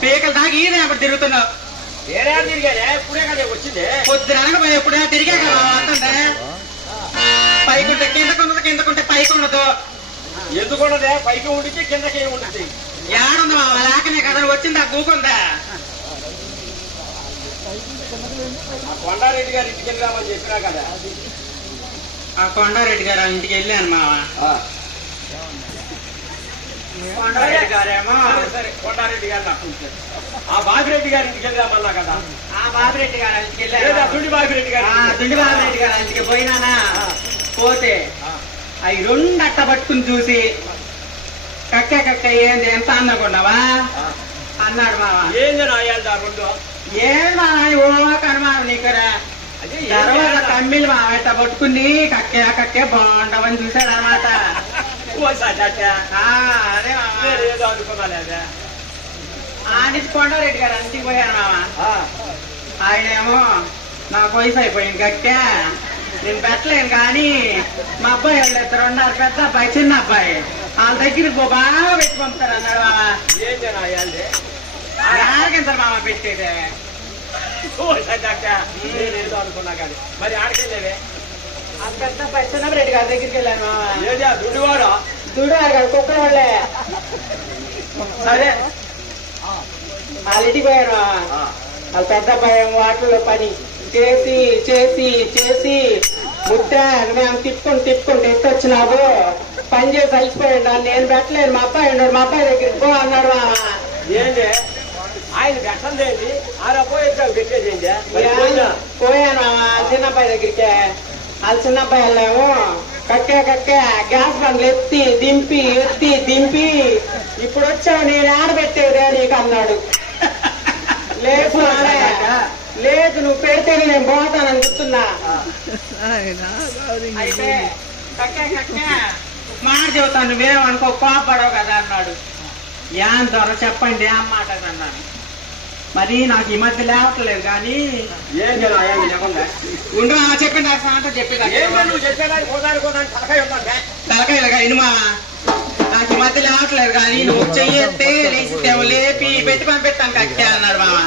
పీకలు దాకా ఈయన అప్పుడు తిరుగుతున్నావు. ఇప్పుడే కదా వచ్చింది. పొద్దున అనకపోయా ఎప్పుడే తిరిగా కదా వస్తుందే. పైకుంటే కిందకున్నది, కిందకుంటే పైకి ఉండదు. ఎందుకున్నదే? పైకి ఉండికి కిందకి ఉండదు. ఏడుంది మామ లేకనే కదా వచ్చింది. ఆ గూకుందా కొండారెడ్డి గారి ఇంటికి వెళ్దామని చెప్పినా కదా. ఆ కొండారెడ్డి గారు ఇంటికి వెళ్ళాను మామ. కొండారెడ్డి గారేమో సరే కొండారెడ్డి గారిని అప్పుడు ఆ బాబిరెడ్డి గారి ఇంటికి వెళ్దామన్నా కదా. ఆ బాబిరెడ్డి గారి ఇంటికి వెళ్ళాను. దుండి బాబిరెడ్డి గారు దుండి బాబిరెడ్డి గారి ఇంటికి పోయినానా. పోతే అవి రెండు అట్ట పట్టుకుని చూసి కక్క ఏంది ఎంత అన్నకున్నావా అన్నాడు మామ. ఏంది నాయాలి రెండు ఏం మామ ఓ కనుమా నీకురా. తర్వాత కమ్మిలు మామ ఇట్ట పట్టుకుని కక్కే బాగుంటావని చూశాడు అన్నమాట. అదే మామ ఏదో అనుకున్నాలే అదే. ఆ నుంచి కొండారెడ్డి గారు ఇంటికి పోయాను మామ. ఆయనేమో నాకు వయసు అయిపోయింది కక్కే నేను పెట్టలేను కానీ మా అబ్బాయి వాళ్ళు ఇద్దరు ఉన్నారు. పెద్ద అబ్బాయి చిన్న అబ్బాయి వాళ్ళ దగ్గరికి బాగా పెట్టి పంపుతారు అన్నాడు మామ. ఏంటి నాయాలి ఆడకింటారు మామ పెట్టేదే. ఏదో అనుకున్నా కానీ మరి ఆడకెళ్ళేవే. ఆ పెద్ద అబ్బాయి చిన్నరెడ్డి గారి దగ్గరికి వెళ్ళాను మామ. ఏదా దుడివాడా? దుడివారు గారు కుక్కల వాళ్ళే. సరే వాళ్ళ ఇంటికి పోయారు మామ. వాళ్ళ పెద్ద అబ్బాయి వాటిల్లో పని చేసి చేసి చేసి ముద్ద మేము తిప్పుకుంటూ ఎత్తొచ్చినావు. పని చేసి అలసిపోయాడు. నేను పెట్టలేను మా అబ్బాయి ఉన్నాడు. మా అబ్బాయి దగ్గరికి పో అన్నాడు మామ. ఏంటి ఆయన పెట్టండి ఆరా పోయి పెట్టేది ఏంటి? పోయాను మామ చిన్నబ్బాయి దగ్గరికి. వాళ్ళ చిన్నబ్బాయి వెళ్ళాము. కక్కే గ్యాస్ బండ్లు ఎత్తి దింపి ఇప్పుడు వచ్చావు నేను ఆడబెట్టేదే నీకు అన్నాడు. లేదు లేదు నువ్వు పెడితే నేను పోతానని చెప్తున్నా. అయితే కక్కే మాట చెబుతాను నువ్వేమనుకో కోపడవు కదా అన్నాడు. ఏం త్వర చెప్పండి ఏం మాట అన్నాను. మరి నాకు ఈ మధ్య లేవట్లేదు కానీ ఉండు చెప్పండి. నాకు సాంత చెప్పి తలకాయ ఇనుమా నాకు ఈ మధ్య లేవట్లేదు కానీ నువ్వు చెయ్యేస్తే లేచితేమో లేపి పెట్టి పంపిస్తాను కక్కే అన్నాడు మామ.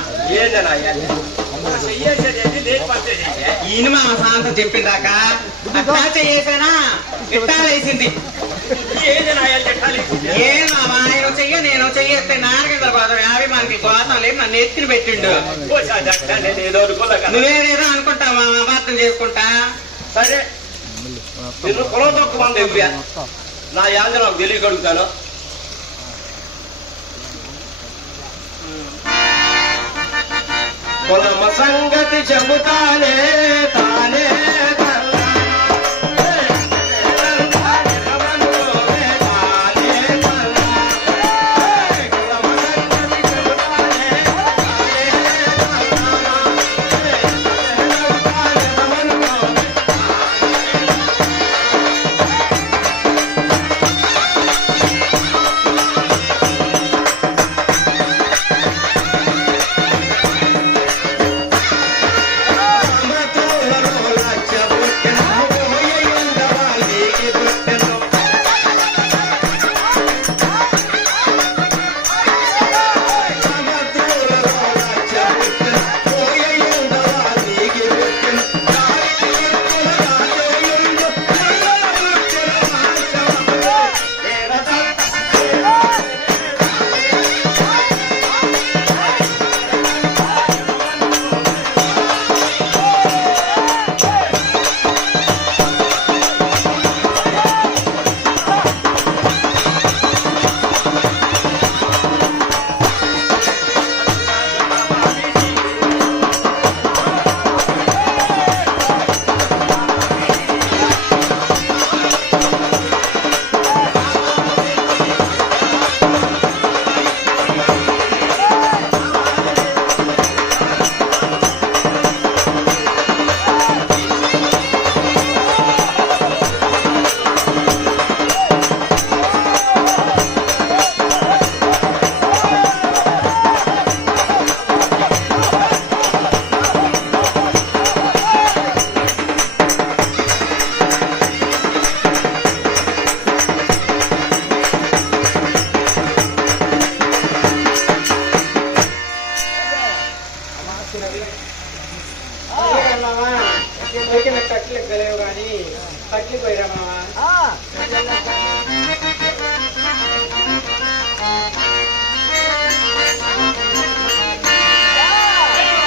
ఈయన మామ సాంతం చెప్పిందాక అట్టా చెయ్యేసానా ఇట్టా లేచింది. ఏ మామ ఆయన చెయ్య నేను చెయ్యేస్తే నారగిందల గోదాం 50 మందికి గోదాం లేదు నన్ను ఎత్తిని పెట్టిండు. నువ్వేదేదో అనుకుంటావు మామ అపార్థం చేసుకుంటా. సరే నిన్ను కులం తక్కువ మంది నా యాంగ నాకు తెలియగలుగుతాను. కొనమ సంగతి చెబుతానే తానే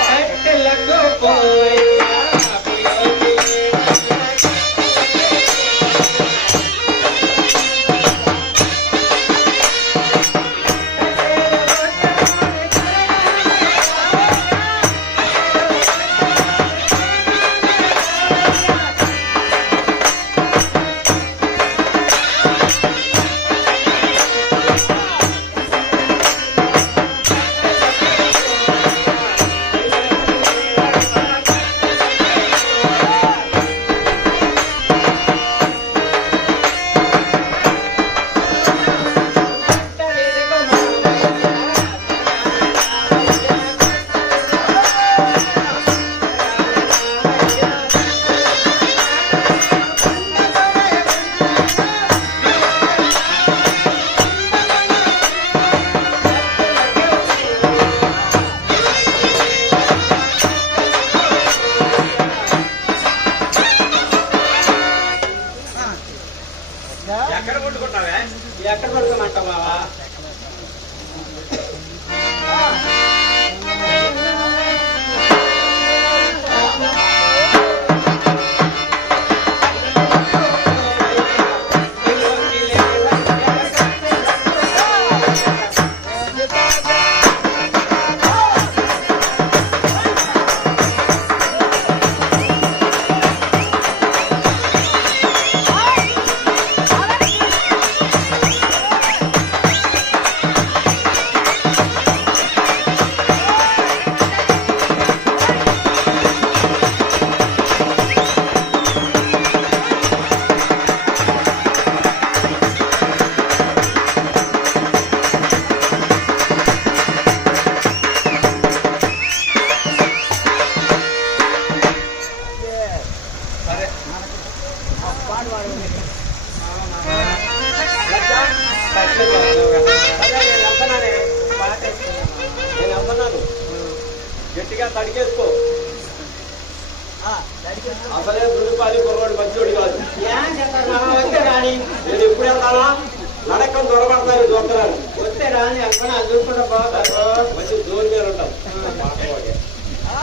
కట్టెలకు పోయా ఎక్కడ కొట్టుకుంటావే? ఎక్కడ పడుకోమంటావు బావా? నేను వెళ్తున్నాను. గట్టిగా తడికేసుకో. అసలే దుడిపాలి కుర్రోడు మంచోడు కాదు. నేను ఎప్పుడు వెళ్తానా? నడకం దొరబడతాను దొరకరాను. వస్తే రాని అనుకున్నా చూసుకుంటా పోతారు. మంచి జోరు మీద ఉంటాం. ఆ